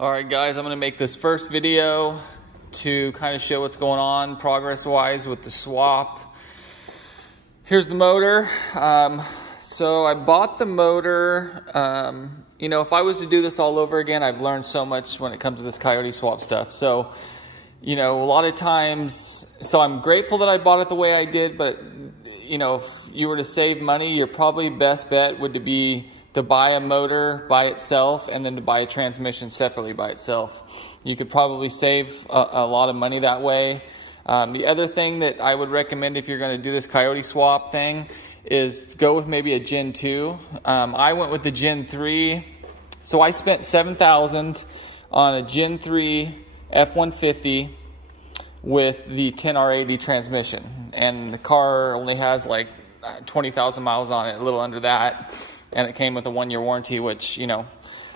All right, guys, I'm gonna make this first video to kind of show what's going on progress-wise with the swap. Here's the motor. So I bought the motor. You know, if I was to do this all over again, I've learned so much when it comes to this Coyote swap stuff. So, you know, a lot of times, so I'm grateful that I bought it the way I did, but, you know, if you were to save money, your probably best bet would be to buy a motor by itself and then to buy a transmission separately by itself. You could probably save a lot of money that way. The other thing that I would recommend if you're going to do this Coyote swap thing is go with maybe a Gen 2. I went with the Gen 3. So I spent $7,000 on a Gen 3 F-150 with the 10R80 transmission. And the car only has like 20,000 miles on it, a little under that. And it came with a 1-year warranty, which, you know,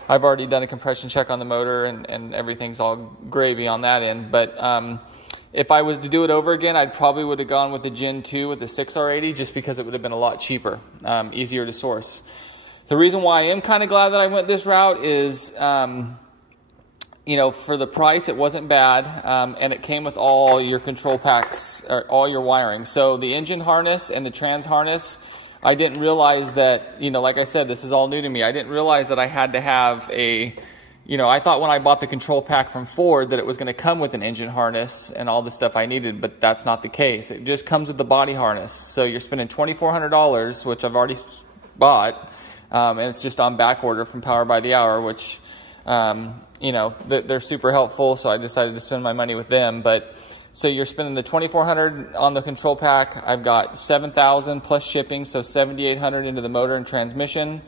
I've already done a compression check on the motor and everything's all gravy on that end. But if I was to do it over again, I probably would have gone with the Gen 2 with the 6R80 just because it would have been a lot cheaper, easier to source. The reason why I am kind of glad that I went this route is, you know, for the price, it wasn't bad, and it came with all your control packs, or all your wiring. So the engine harness and the trans harness, I didn't realize that, you know, like I said, this is all new to me. I didn't realize that I had to have a, you know, I thought when I bought the control pack from Ford that it was going to come with an engine harness and all the stuff I needed, but that's not the case. It just comes with the body harness. So you're spending $2,400, which I've already bought, and it's just on back order from Power by the Hour, which, you know, they're super helpful, so I decided to spend my money with them. But so you're spending the $2,400 on the control pack. I've got $7,000 plus shipping, so $7,800 into the motor and transmission.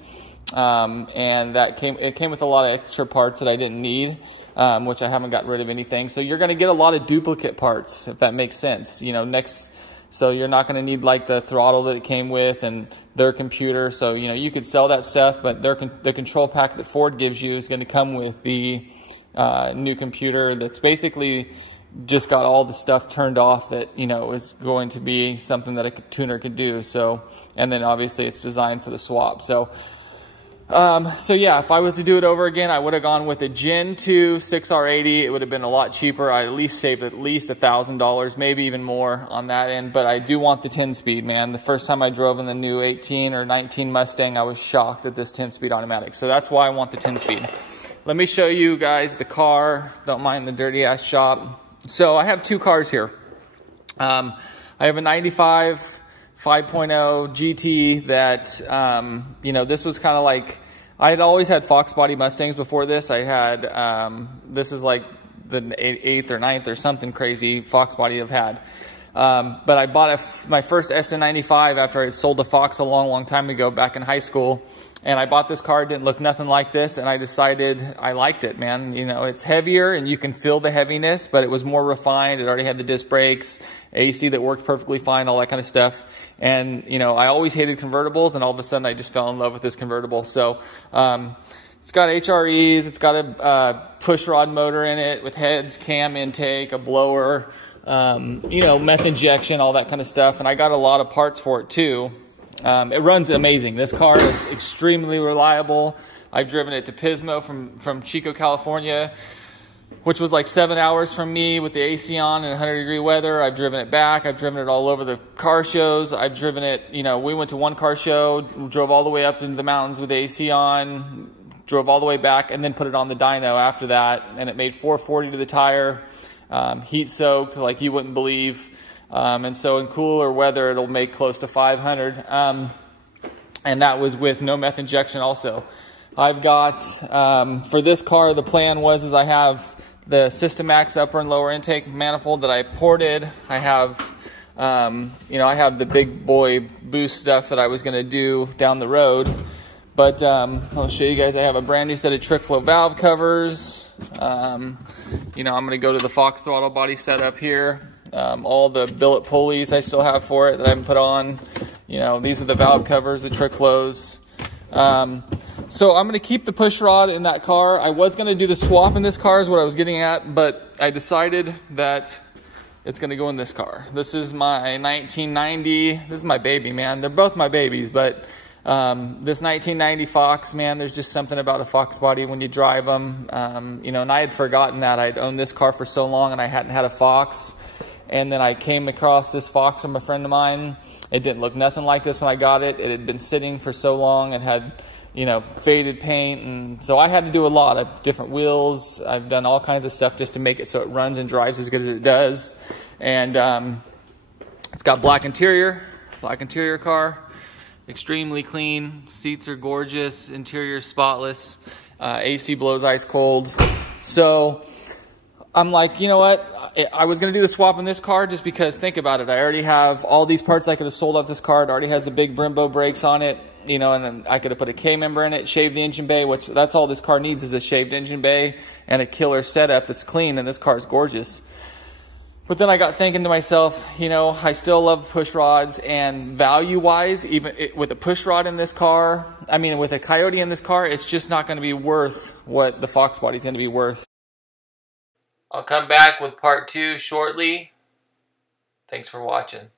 And it came with a lot of extra parts that I didn't need, which I haven't got rid of anything. So you're going to get a lot of duplicate parts, if that makes sense. You know, so you're not going to need like the throttle that it came with and their computer. So, you know, you could sell that stuff, but the control pack that Ford gives you is going to come with the new computer that's basically just got all the stuff turned off that, you know, is going to be something that a tuner could do. So, and then obviously it's designed for the swap. So yeah, if I was to do it over again, I would have gone with a Gen 2 6R80. It would have been a lot cheaper. I at least saved at least $1,000, maybe even more on that end. But I do want the 10-speed, man. The first time I drove in the new 18 or 19 Mustang, I was shocked at this 10-speed automatic. So that's why I want the 10-speed. Let me show you guys the car. Don't mind the dirty ass shop. So I have two cars here. I have a 95 5.0 GT that, you know, this was kind of like, I had always had Foxbody Mustangs before this. I had, this is like the 8th or 9th or something crazy Foxbody I've had. But I bought my first SN95 after I had sold the Fox a long time ago back in high school. And I bought this car, it didn't look nothing like this, and I decided I liked it, man. You know, it's heavier and you can feel the heaviness, but it was more refined. It already had the disc brakes, AC that worked perfectly fine, all that kind of stuff. And, you know, I always hated convertibles, and all of a sudden I just fell in love with this convertible. So, it's got HREs, it's got a push rod motor in it with heads, cam intake, a blower, you know, meth injection, all that kind of stuff. And I got a lot of parts for it too. It runs amazing. This car is extremely reliable. I've driven it to Pismo from Chico, California, which was like 7 hours from me with the AC on in 100-degree weather. I've driven it back. I've driven it all over the car shows. I've driven it, you know, we went to one car show, drove all the way up into the mountains with the AC on, drove all the way back, and then put it on the dyno after that. And it made 440 to the tire, heat soaked like you wouldn't believe. And so in cooler weather, it'll make close to 500. And that was with no meth injection also. I've got, for this car, the plan is I have the Systemax upper and lower intake manifold that I ported. I have, you know, I have the big boy boost stuff that I was going to do down the road. But I'll show you guys, I have a brand new set of trick flow valve covers. You know, I'm going to go to the Fox throttle body setup here. All the billet pulleys I still have for it that I haven't put on. You know, these are the valve covers, the trick flows. So I'm going to keep the push rod in that car. I was going to do the swap in this car is what I was getting at, but I decided that it's going to go in this car. This is my 1990. This is my baby, man. They're both my babies, but This 1990 Fox, man, there's just something about a Foxbody when you drive them. You know, and I had forgotten that. I'd owned this car for so long and I hadn't had a Fox. And then I came across this Fox from a friend of mine. It didn't look nothing like this when I got it. It had been sitting for so long. It had, you know, faded paint. And so I had to do a lot of different wheels. I've done all kinds of stuff just to make it so it runs and drives as good as it does. And it's got black interior car. Extremely clean. Seats are gorgeous. Interior spotless. AC blows ice cold. So I'm like, you know what? I was going to do the swap in this car just because, think about it. I already have all these parts I could have sold off this car. It already has the big Brembo brakes on it, you know, and then I could have put a K-member in it, shaved the engine bay, which that's all this car needs is a shaved engine bay and a killer setup that's clean, and this car is gorgeous. But then I got thinking to myself, you know, I still love push rods, and value-wise, even with a push rod in this car, I mean, with a Coyote in this car, it's just not going to be worth what the Foxbody is going to be worth. I'll come back with part 2 shortly. Thanks for watching.